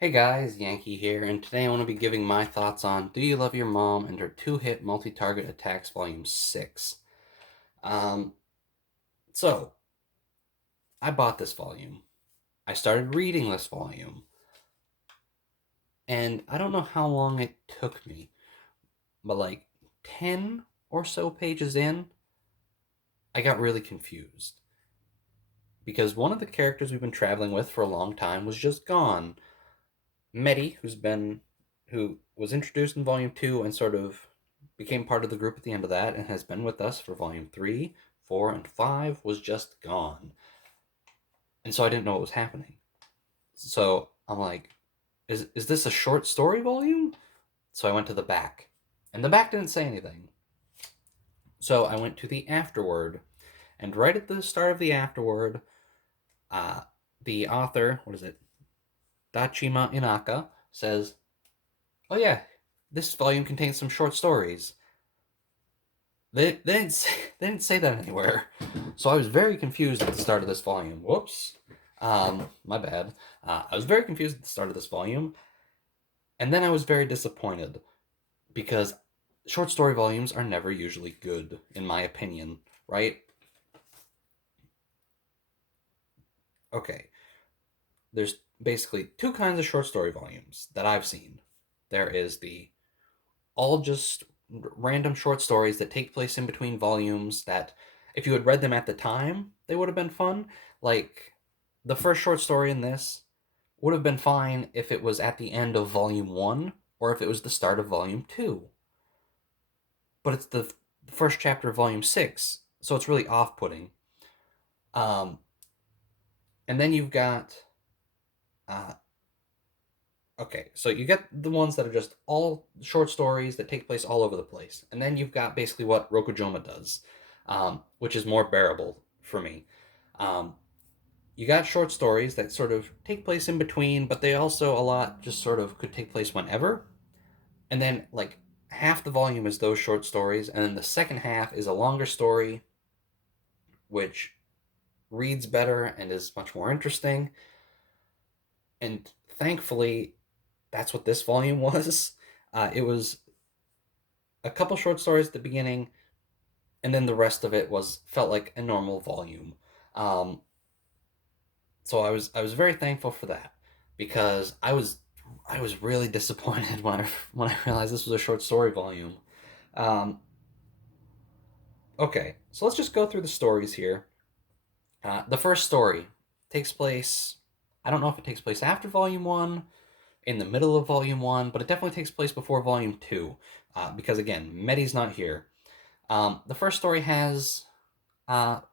Hey guys, Yankee here, and today I want to be giving my thoughts on Do You Love Your Mom and Her Two-Hit Multi-Target Attacks Volume 6. Um, so, I bought this volume. I started reading this volume, and I don't know how long it took me, but like 10 or so pages in, I got really confused. Because one of the characters we've been traveling with for a long time was just gone. Medi, who was introduced in volume 2 and sort of became part of the group at the end of that and has been with us for volume 3, 4, and 5, was just gone. And so I didn't know what was happening. So I'm like, is this a short story volume? So I went to the back. And the back didn't say anything. So I went to the afterword. And right at the start of the afterword, uh, the author, what is it? Dachima Inaka says, "Oh yeah, this volume contains some short stories." They didn't say that anywhere, so I was very confused at the start of this volume. Whoops, my bad. I was very confused at the start of this volume, and then I was very disappointed because short story volumes are never usually good, in my opinion. Right? Okay, there's basically two kinds of short story volumes that I've seen. There is the all just random short stories that take place in between volumes that if you had read them at the time, they would have been fun. Like the first short story in this would have been fine if it was at the end of volume 1 or if it was the start of volume 2. But it's the first chapter of volume 6, so it's really off-putting. Um and then you've got uh okay, so you get the ones that are just all short stories that take place all over the place. And then you've got basically what Rokujoma does, which is more bearable for me. Um, you got short stories that sort of take place in between, but they also a lot just sort of could take place whenever. And then, like, half the volume is those short stories, and then the second half is a longer story, which reads better and is much more interesting. And thankfully, that's what this volume was. It was a couple short stories at the beginning, and then the rest of it was felt like a normal volume. Um, so I was very thankful for that because I was really disappointed when I realized this was a short story volume. Um, okay, so let's just go through the stories here. The first story takes place. I don't know if it takes place after volume one, in the middle of volume one, but it definitely takes place before volume two, because again, Medi's not here. The first story has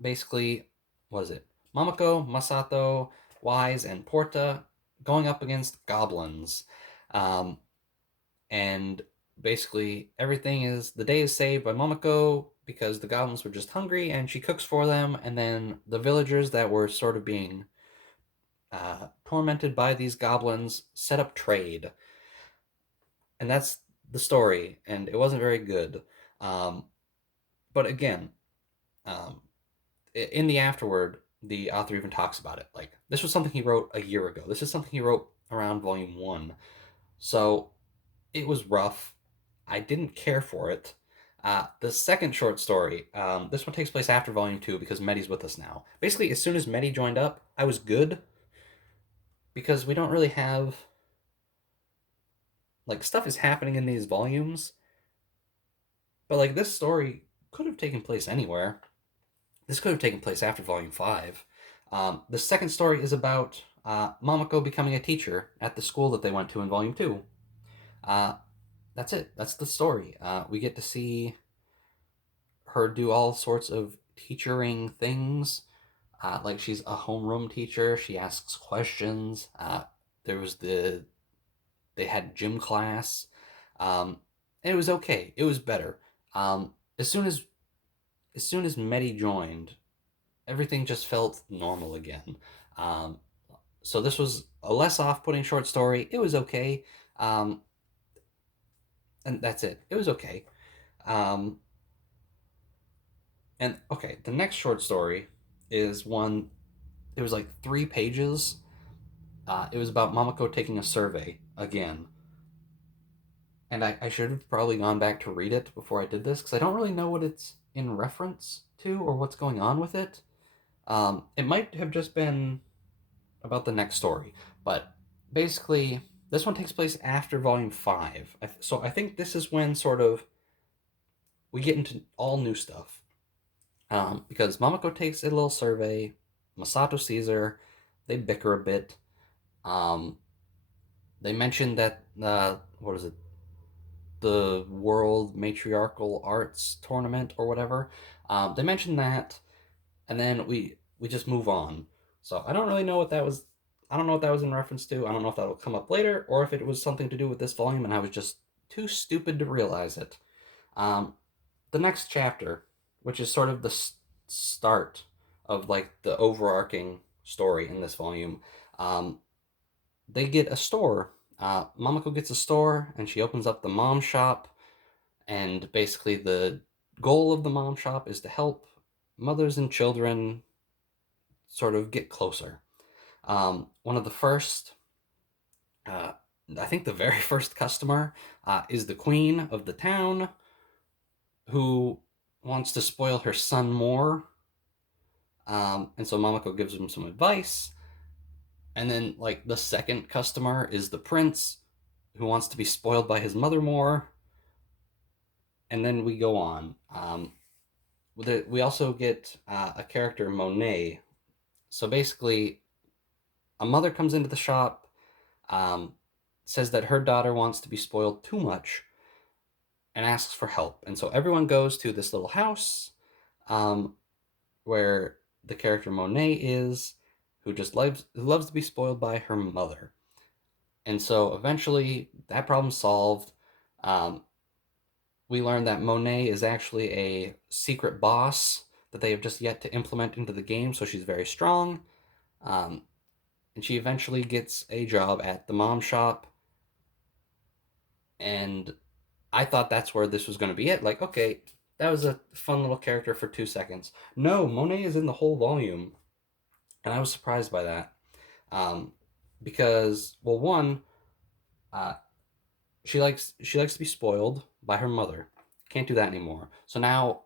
basically, what is it? Mamako, Masato, Wise, and Porta going up against goblins. Um, and basically, everything is the day is saved by Momoko because the goblins were just hungry and she cooks for them. And then the villagers that were sort of being tormented by these goblins set up trade. And that's the story. And it wasn't very good. Um, but again, um, in the afterword, the author even talks about it. Like, this was something he wrote a year ago. This is something he wrote around volume one. So it was rough. I didn't care for it. The second short story, this one takes place after volume two because Medi's with us now. Basically, as soon as Medi joined up, I was good because we don't really have like stuff is happening in these volumes, but like this story could have taken place anywhere. This could have taken place after volume five. The second story is about Momoko becoming a teacher at the school that they went to in volume two. Uh, that's it. That's the story. We get to see her do all sorts of teachering things. Like she's a homeroom teacher. She asks questions. There was they had gym class. Um, and it was okay. It was better. Um, as soon as as soon as Medi joined, everything just felt normal again. Um, so this was a less off-putting short story. It was okay, um, and that's it. It was okay. Um, and okay, the next short story is one. It was like 3 pages, It was about Mamako taking a survey again, and I should have probably gone back to read it before I did this because I don't really know what it's in reference to or what's going on with it. It might have just been about the next story, but basically, this one takes place after Volume 5. So I think this is when sort of we get into all new stuff. Because Mamako takes a little survey, Masato sees her, they bicker a bit. Um, they mention that, what is it, the World Matriarchal Arts Tournament or whatever. They mention that, and then we just move on. So I don't really know what that was. I don't know what that was in reference to. I don't know if that'll come up later or if it was something to do with this volume, and I was just too stupid to realize it. Um, the next chapter, which is sort of the start of like the overarching story in this volume, um, they get a store. Mamako gets a store, and she opens up the mom shop. And basically, the goal of the mom shop is to help mothers and children sort of get closer. One of the first, uh, I think the very first customer is the queen of the town who wants to spoil her son more. And so Mamako gives him some advice. And then, like, the second customer is the prince who wants to be spoiled by his mother more. And then we go on. We also get a character, Monet. So basically, a mother comes into the shop, um, says that her daughter wants to be spoiled too much, and asks for help. And so everyone goes to this little house um, where the character Monet is, who loves to be spoiled by her mother. And so eventually, that problem's solved. Um, we learn that Monet is actually a secret boss that they have just yet to implement into the game, so she's very strong. Um, and she eventually gets a job at the mom shop. And I thought that's where this was going to be it. Like, okay, that was a fun little character for 2 seconds. No, Monet is in the whole volume, and I was surprised by that. Um, because, well, one, uh, she likes to be spoiled by her mother. Can't do that anymore. So now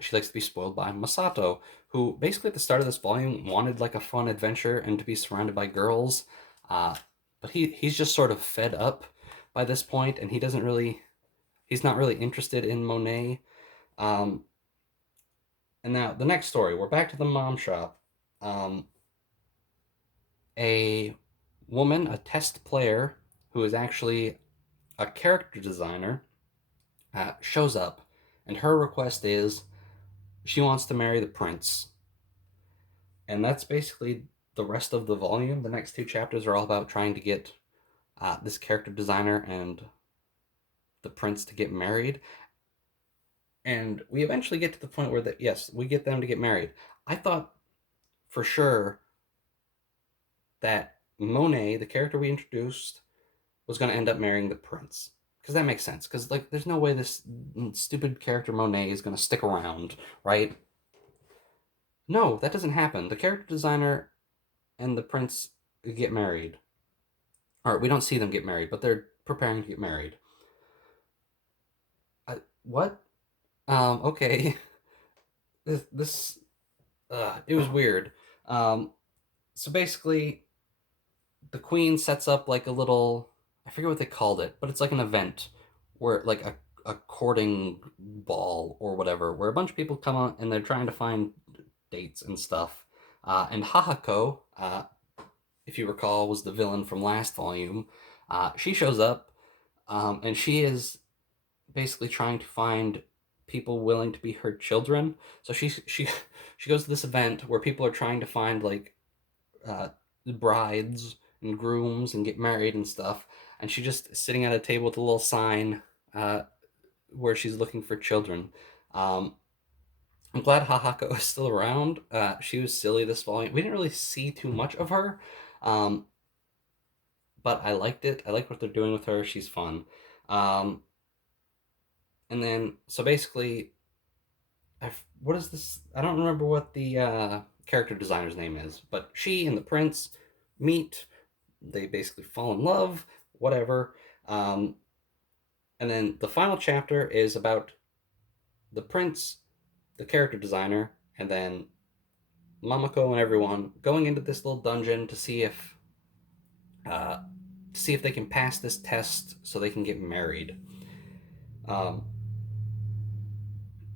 she likes to be spoiled by Masato, who basically at the start of this volume wanted like a fun adventure and to be surrounded by girls. Uh, but he's just sort of fed up by this point, and he's not really interested in Monet. Um, and now the next story, we're back to the mom shop. Um, a woman, a test player who is actually a character designer, shows up, and her request is she wants to marry the prince. And that's basically the rest of the volume. The next 2 chapters are all about trying to get this character designer and the prince to get married. And we eventually get to the point where that yes, we get them to get married. I thought for sure that Monet, the character we introduced, was going to end up marrying the prince. Because that makes sense. Because like, there's no way this stupid character Monet is going to stick around, right? No, that doesn't happen. The character designer and the prince get married. Or we don't see them get married, but they're preparing to get married. What? Okay. This it was weird. Um, so basically, the queen sets up like a little, I forget what they called it, but it's like an event where like a courting ball or whatever, where a bunch of people come on and they're trying to find dates and stuff. And Hahako, if you recall, was the villain from last volume. She shows up, and she is basically trying to find people willing to be her children. So she goes to this event where people are trying to find like uh, brides and grooms and get married and stuff, and she just sitting at a table with a little sign uh, where she's looking for children. Um, I'm glad Hahako is still around. She was silly this volume. We didn't really see too much of her, um, but I liked it. I like what they're doing with her. She's fun. Um, and then so basically, what is this? I don't remember what the character designer's name is, but she and the prince meet. they basically fall in love, whatever. Um, and then the final chapter is about the prince, the character designer, and then Mamako and everyone going into this little dungeon uh, to see if they can pass this test so they can get married. Um,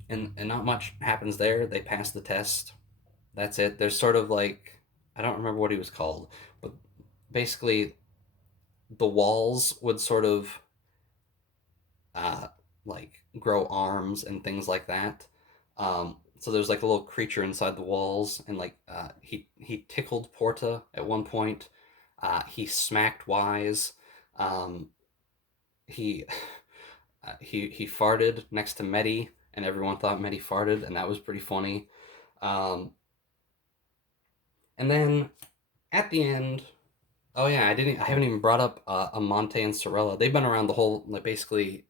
and not much happens there. They pass the test. That's it. There's sort of like, I don't remember what he was called, but basically the walls would sort of uh, like grow arms and things like that. So there's like a little creature inside the walls, and like he tickled Porta at one point. He smacked Wise. Um, he he farted next to Medi, and everyone thought Medi farted, and that was pretty funny. Um, and then at the end, oh yeah, I haven't even brought up Amante and Sorella. They've been around the whole, like, basically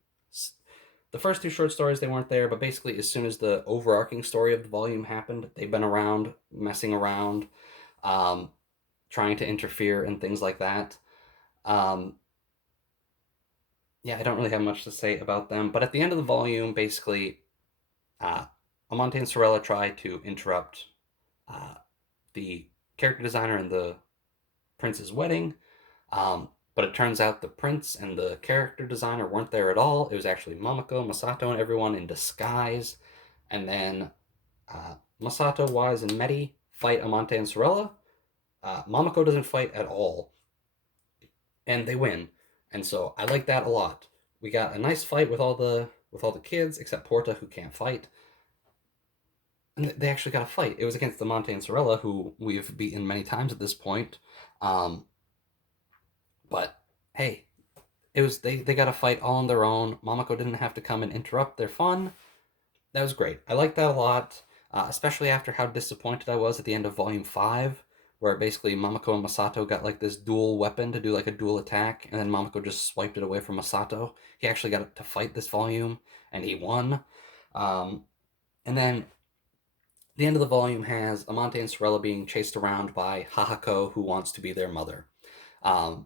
the first two short stories they weren't there, but basically as soon as the overarching story of the volume happened, they've been around, messing around, um, trying to interfere and things like that. Um, yeah, I don't really have much to say about them, but at the end of the volume, basically, uh, Amante and Sorella try to interrupt uh, the character designer and the prince's wedding. But it turns out the prince and the character designer weren't there at all. It was actually Mamako, Masato, and everyone in disguise. And then Masato, Wise, and Medi fight Amante and Sorella. Mamako doesn't fight at all, and they win. And so I like that a lot. We got a nice fight with all the kids except Porta, who can't fight. And they actually got a fight. It was against the Amante and Sorella, who we've beaten many times at this point. Um, but hey, they got to fight all on their own. Mamako didn't have to come and interrupt their fun. That was great. I liked that a lot, especially after how disappointed I was at the end of Volume 5, where basically Mamako and Masato got like this dual weapon to do like a dual attack, and then Mamako just swiped it away from Masato. He actually got to fight this volume, and he won. Um, and then the end of the volume has Amante and Sorella being chased around by Hahako, who wants to be their mother. Um,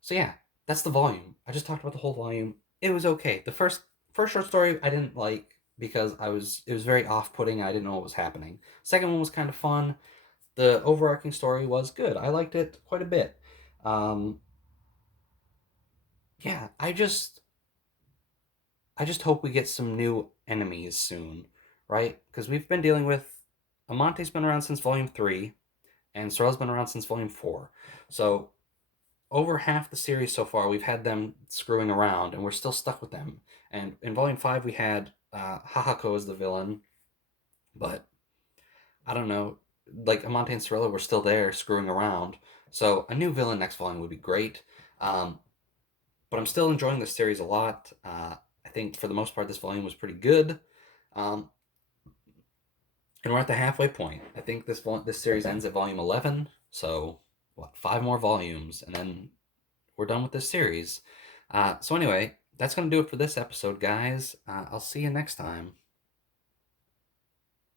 so yeah, that's the volume. I just talked about the whole volume. It was okay. The first short story I didn't like because it was very off-putting. I didn't know what was happening. Second one was kind of fun. The overarching story was good. I liked it quite a bit. Um, yeah, I just hope we get some new enemies soon, right? Because we've been dealing with Amante's been around since volume 3, and Sorella's been around since volume 4. So over half the series so far, we've had them screwing around, and we're still stuck with them. And in Volume 5, we had Hahako as the villain, but I don't know. Like, Amante and Sorella were still there screwing around. So a new villain next volume would be great. Um, but I'm still enjoying this series a lot. I think for the most part, this volume was pretty good. Um, and we're at the halfway point. I think this series ends at volume 11. So, what, 5 more volumes, and then we're done with this series. So anyway, that's going to do it for this episode, guys. I'll see you next time.